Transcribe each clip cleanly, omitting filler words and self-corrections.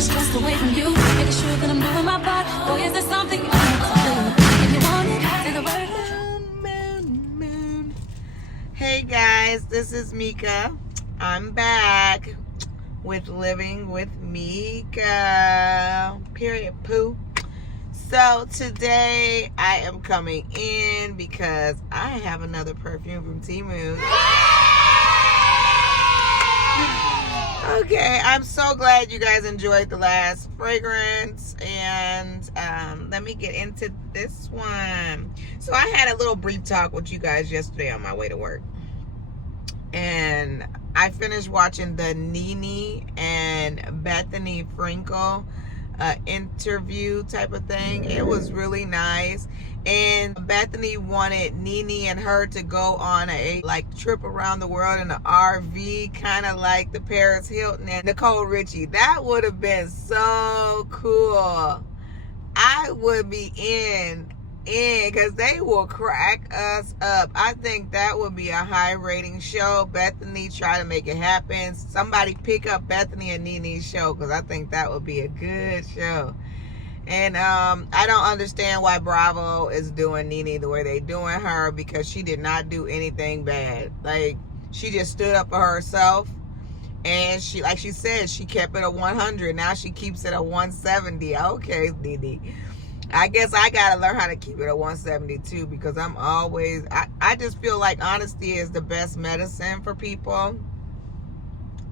stressed away from you. Making sure that I'm doing my part. Boy, is there something you want to do? If you want it, say the word. Moon. Hey guys, this is Meeka. I'm back with Living with Meeka. Period. Poo. So today I am coming in because I have another perfume from Temu. Okay, I'm so glad you guys enjoyed the last fragrance, and let me get into this one. So I had a little brief talk with you guys yesterday on my way to work, and I finished watching the Nene and Bethany Frankel interview type of thing. It was really nice. And Bethany wanted Nene and her to go on a trip around the world in an RV, kind of like the Paris Hilton and Nicole Richie. That would have been so cool. I would be in because they will crack us up. I think that would be a high rating show. Bethany, try to make it happen. Somebody pick up Bethany and Nene's show, because I think that would be a good show. And I don't understand why Bravo is doing Nene the way they doing her, because she did not do anything bad. Like, she just stood up for herself, and she, like she said, she kept it a 100. Now she keeps it a 170. Okay, Nene, I guess I gotta learn how to keep it a 172, because I'm always, I just feel like honesty is the best medicine for people.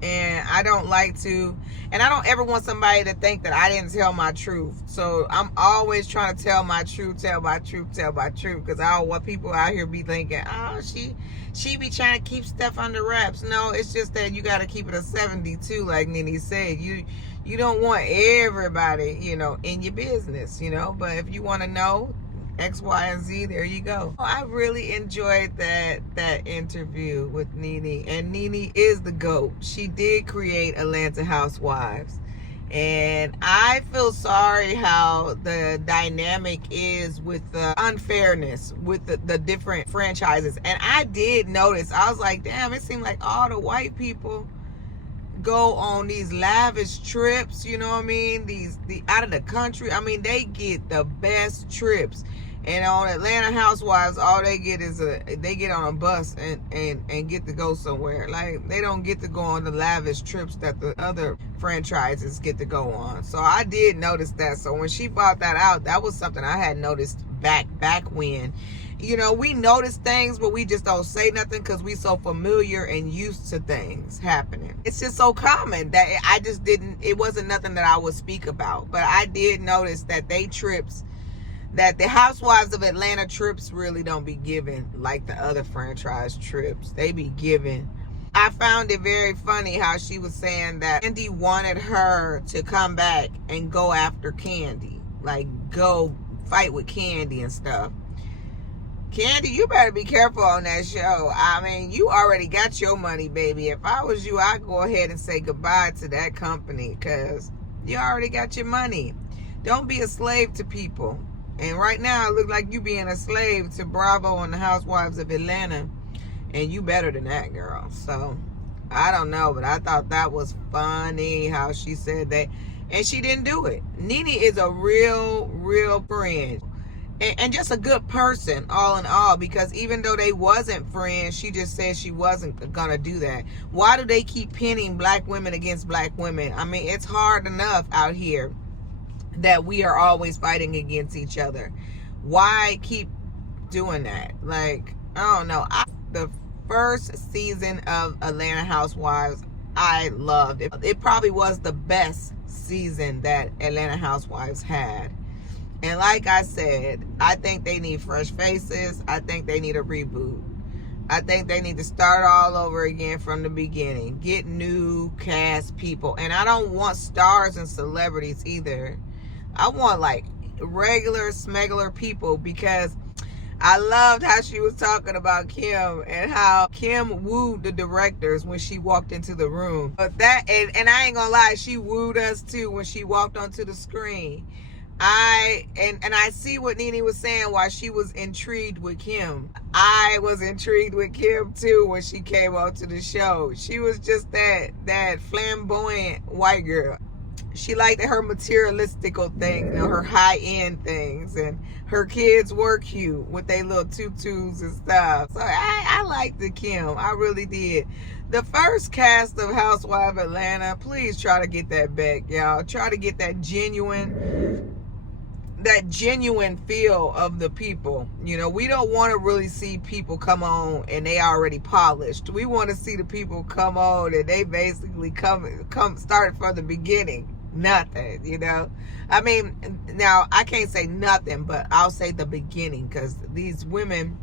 And I don't like to, and I don't ever want somebody to think that I didn't tell my truth. So I'm always trying to tell my truth, because I don't want people out here be thinking, oh, she be trying to keep stuff under wraps. No, it's just that you got to keep it a 72, like Nene said. You don't want everybody, in your business, but if you want to know X, Y, and Z, there you go. I really enjoyed that interview with Nene, and Nene is the GOAT. She did create Atlanta Housewives, and I feel sorry how the dynamic is with the unfairness with the different franchises. And I did notice, I was like, damn, it seemed like all the white people go on these lavish trips, you know what I mean? The out of the country. I mean, they get the best trips. And on Atlanta Housewives, all they get is they get on a bus and get to go somewhere. Like, they don't get to go on the lavish trips that the other franchises get to go on. So I did notice that. So when she brought that out, that was something I had noticed back when. We notice things, but we just don't say nothing because we so familiar and used to things happening. It's just so common that I just didn't, it wasn't nothing that I would speak about. But I did notice that that the Housewives of Atlanta trips really don't be given like the other franchise trips. They be given. I found it very funny how she was saying that Candy wanted her to come back and go after Candy. Like, go fight with Candy and stuff. Candy, you better be careful on that show. I mean, you already got your money, baby. If I was you, I'd go ahead and say goodbye to that company, because you already got your money. Don't be a slave to people. And right now, it looks like you being a slave to Bravo and the Housewives of Atlanta. And you better than that, girl. So, I don't know, but I thought that was funny how she said that. And she didn't do it. Nene is a real friend. And just a good person, all in all, because even though they wasn't friends, she just said she wasn't gonna do that. Why do they keep pinning black women against black women? I mean, it's hard enough out here that we are always fighting against each other. Why keep doing that? Like, I don't know. The first season of Atlanta Housewives, I loved it. It probably was the best season that Atlanta Housewives had. And like I said, I think they need fresh faces. I think they need a reboot. I think they need to start all over again from the beginning. Get new cast people. And I don't want stars and celebrities either. I want like regular smuggler people, because I loved how she was talking about Kim and how Kim wooed the directors when she walked into the room. But that, and I ain't gonna lie, she wooed us too when she walked onto the screen. I see what Nene was saying, why she was intrigued with Kim. I was intrigued with Kim too when she came onto the show. She was just that flamboyant white girl. she liked her materialistical thing, you know, her high-end things, and her kids were cute with their little tutus and stuff. So I liked the Kim. I really did. The first cast of Housewives of Atlanta, please try to get that back, y'all. Try to get that genuine feel of the people. You know, we don't want to really see people come on and they already polished. We want to see the people come on and they basically come start from the beginning. Nothing, you know. I mean, now I can't say nothing, but I'll say the beginning, because these women,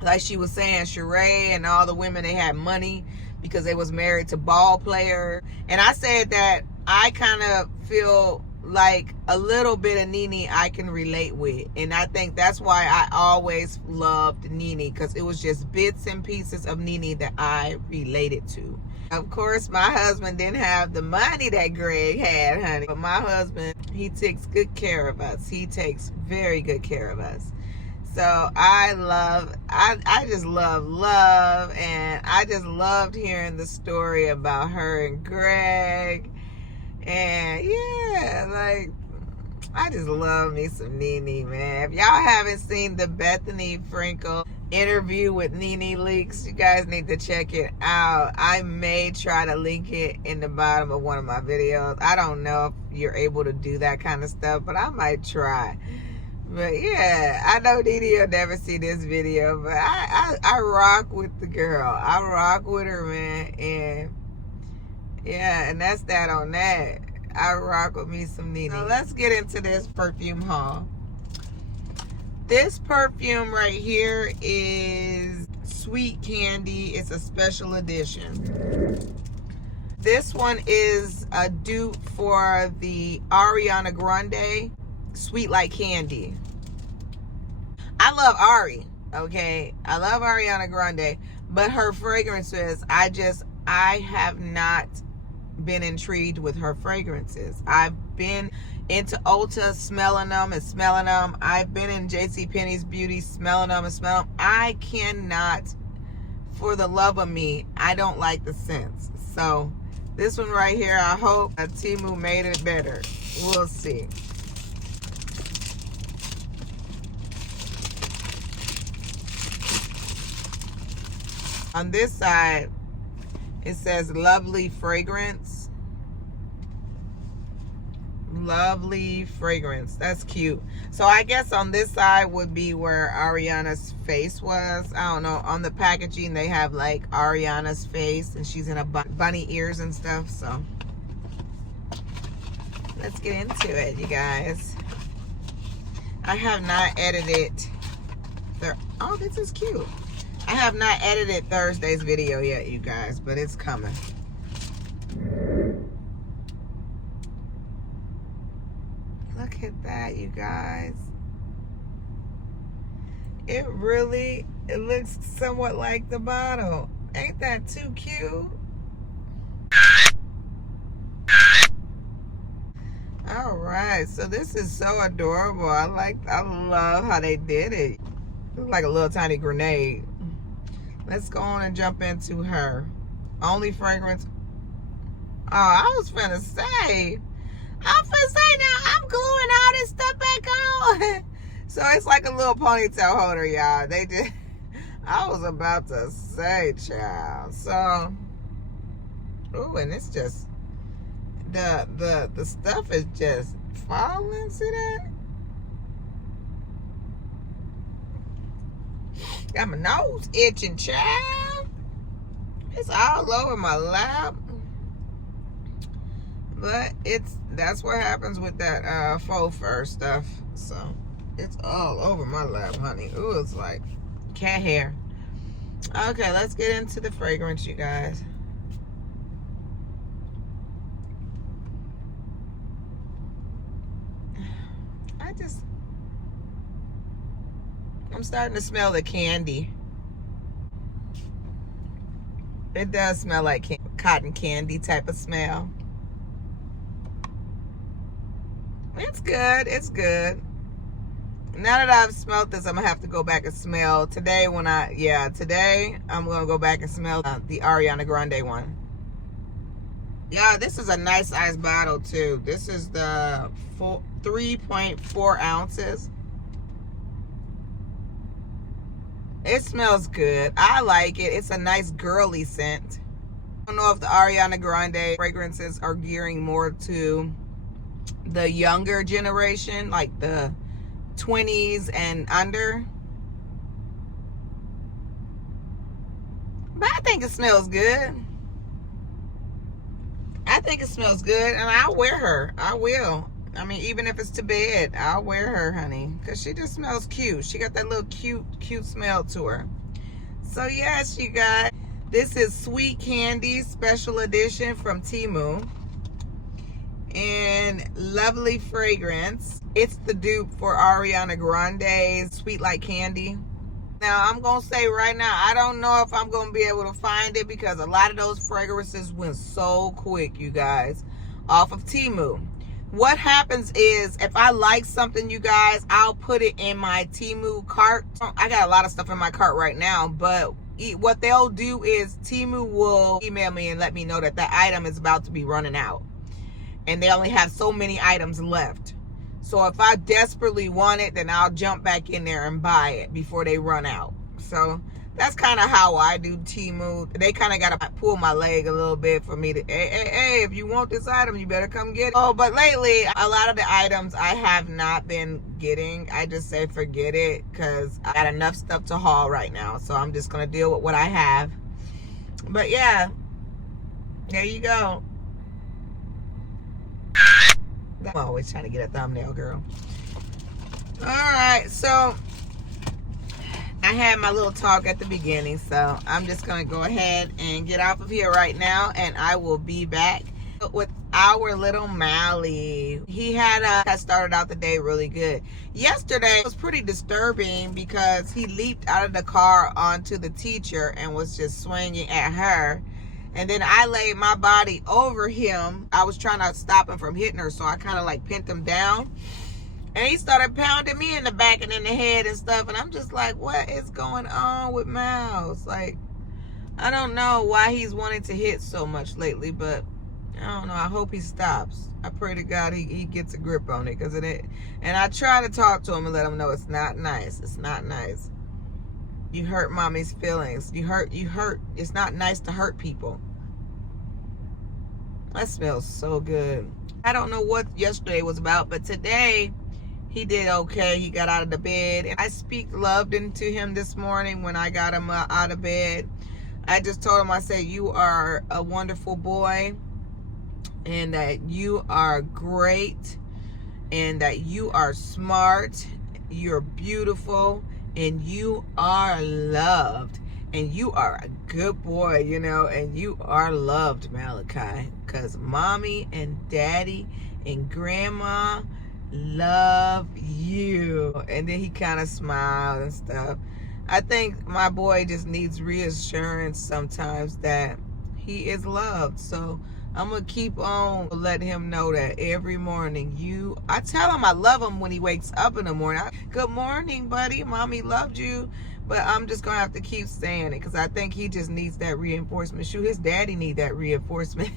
like she was saying, Sheree and all the women, they had money because they was married to ball player. And I said that I kind of feel like a little bit of Nene I can relate with, and I think that's why I always loved Nene, because it was just bits and pieces of Nene that I related to. Of course, my husband didn't have the money that Greg had, honey, but my husband, he takes good care of us. He takes very good care of us. So I just love, and I just loved hearing the story about her and Greg. And yeah, like, I just love me some Nene, man. If y'all haven't seen the Bethany Frankel interview with Nene Leakes, you guys need to check it out. I may try to link it in the bottom of one of my videos. I don't know if you're able to do that kind of stuff, but I might try. But yeah, I know Nene will never see this video, but I rock with the girl. I rock with her, man. And yeah, and that's that on that. I rock with me some Nene. So let's get into this perfume haul. This perfume right here is Sweet Candy. It's a special edition. This one is a dupe for the Ariana Grande Sweet Like Candy. I love Ari, okay? I love Ariana Grande, but her fragrances, I have not been intrigued with her fragrances. I've been into Ulta smelling them and smelling them. I've been in JCPenney's Beauty smelling them and smelling them. I cannot, for the love of me, I don't like the scents. So this one right here, I hope Temu made it better. We'll see. On this side, it says lovely fragrance. Lovely fragrance. That's cute. So I guess on this side would be where Ariana's face was. I don't know. On the packaging, they have like Ariana's face, and she's in a bunny ears and stuff. So let's get into it, you guys. I have not edited. Oh, this is cute. I have not edited Thursday's video yet, you guys, but it's coming. Look at that, you guys. It looks somewhat like the bottle. Ain't that too cute? All right, so this is so adorable. I love how they did it. Looks like a little tiny grenade. Let's go on and jump into her. Only fragrance. Oh, I was finna say now I'm gluing all this stuff back on. So it's like a little ponytail holder, y'all. I was about to say, child. So, ooh, and it's just, the stuff is just falling. See that? Got my nose itching, child. It's all over my lap. But that's what happens with that faux fur stuff. So it's all over my lap, honey. Ooh, it's like cat hair. Okay, let's get into the fragrance, you guys. I'm starting to smell the candy. It does smell like cotton candy type of smell. It's good. It's good. Now that I've smelled this, I'm gonna have to go back and smell today. Today I'm gonna go back and smell the Ariana Grande one. Yeah, this is a nice size bottle too. This is the 3.4 ounces. It smells good. I like it. It's a nice girly scent. I don't know if the Ariana Grande fragrances are gearing more to the younger generation, like the 20s and under. But I think it smells good. I think it smells good, and I'll wear her. I will. I mean, even if it's to bed, I'll wear her, honey, because she just smells cute. She got that little cute smell to her. So yes, you guys, this is Sweet Candy Special Edition from Temu, and lovely fragrance. It's the dupe for Ariana Grande's Sweet Like Candy. Now, I'm going to say right now, I don't know if I'm going to be able to find it because a lot of those fragrances went so quick, you guys, off of Temu. What happens is, if I like something, you guys, I'll put it in my Temu cart. I got a lot of stuff in my cart right now, but what they'll do is Temu will email me and let me know that that item is about to be running out. And they only have so many items left. So if I desperately want it, then I'll jump back in there and buy it before they run out. So that's kind of how I do Temu. They kind of got to pull my leg a little bit for me to, hey, if you want this item, you better come get it. Oh, but lately, a lot of the items I have not been getting. I just say forget it because I got enough stuff to haul right now. So I'm just going to deal with what I have. But yeah, there you go. I'm always trying to get a thumbnail, girl. All right, so I had my little talk at the beginning, so I'm just going to go ahead and get off of here right now, and I will be back with our little Mally. He had started out the day really good. Yesterday was pretty disturbing because he leaped out of the car onto the teacher and was just swinging at her. And then I laid my body over him. I was trying to stop him from hitting her, so I kind of like pinned him down. And he started pounding me in the back and in the head and stuff. And I'm just like, what is going on with Miles? Like, I don't know why he's wanting to hit so much lately, but I don't know. I hope he stops. I pray to God he gets a grip on it. And I try to talk to him and let him know it's not nice. It's not nice. You hurt mommy's feelings. You hurt. It's not nice to hurt people. That smells so good. I don't know what yesterday was about, but today he did okay. He got out of the bed. And I speak love into him this morning when I got him out of bed. I just told him, I said, you are a wonderful boy and that you are great and that you are smart. You're beautiful. And you are loved, and you are a good boy, you know, and you are loved, Malachi, because mommy and daddy and grandma love you. And then he kind of smiled and stuff. I think my boy just needs reassurance sometimes that he is loved. So I'm going to keep on letting him know that every morning I tell him I love him when he wakes up in the morning. Good morning, buddy. Mommy loved you. But I'm just going to have to keep saying it because I think he just needs that reinforcement. Shoot, his daddy need that reinforcement.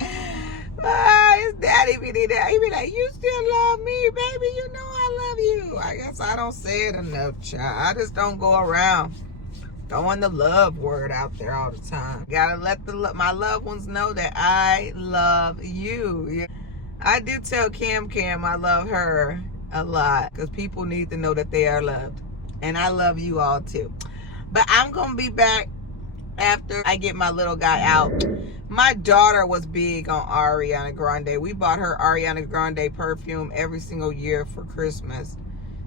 His daddy be need that. He be like, you still love me, baby. You know I love you. I guess I don't say it enough, child. I just don't go around throwing the love word out there all the time. Gotta let my loved ones know that I love you. I do tell Cam I love her a lot because people need to know that they are loved. And I love you all too. But I'm going to be back after I get my little guy out. My daughter was big on Ariana Grande. We bought her Ariana Grande perfume every single year for Christmas.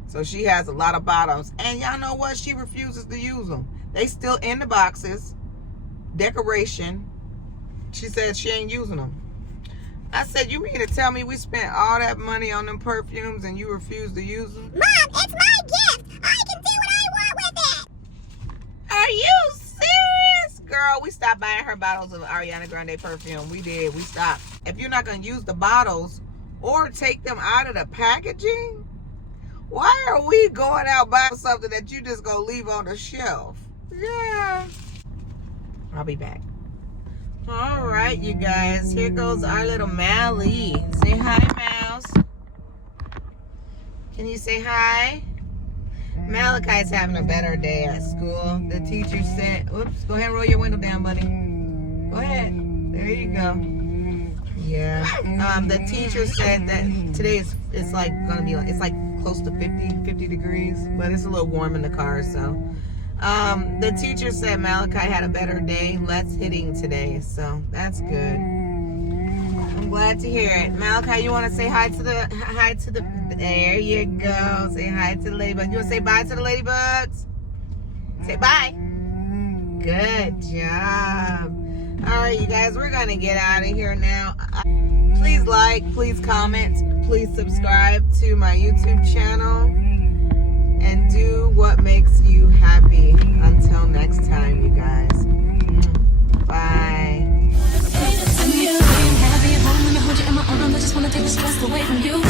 So she has a lot of bottoms. And y'all know what? She refuses to use them. They still in the boxes. Decoration. She said she ain't using them. I said, you mean to tell me we spent all that money on them perfumes and you refuse to use them? Mom, it's my gift. I can do what I want with it. Are you serious? Girl, we stopped buying her bottles of Ariana Grande perfume. We did. We stopped. If you're not going to use the bottles or take them out of the packaging, why are we going out buying something that you just going to leave on the shelf? Yeah. I'll be back. All right. right, you guys. Here goes our little Mally. Say hi, Mouse. Can you say hi? Malachi's having a better day at school. The teacher said, oops, go ahead and roll your window down, buddy. Go ahead. There you go. Yeah. The teacher said that today it's like gonna be like, it's like close to 50 degrees, but it's a little warm in the car, so. The teacher said Malachi had a better day, less hitting today, so that's good. I'm glad to hear it. Malachi, you want to say hi to the, there you go. Say hi to the ladybug. You want to say bye to the ladybugs? Say bye. Good job. All right, you guys, we're going to get out of here now. Please like, please comment, please subscribe to my YouTube channel, and do what makes you happy. Until next time, you guys. Bye. I'm happy at home when I hold you in my arms. I just wanna take the stress away from you.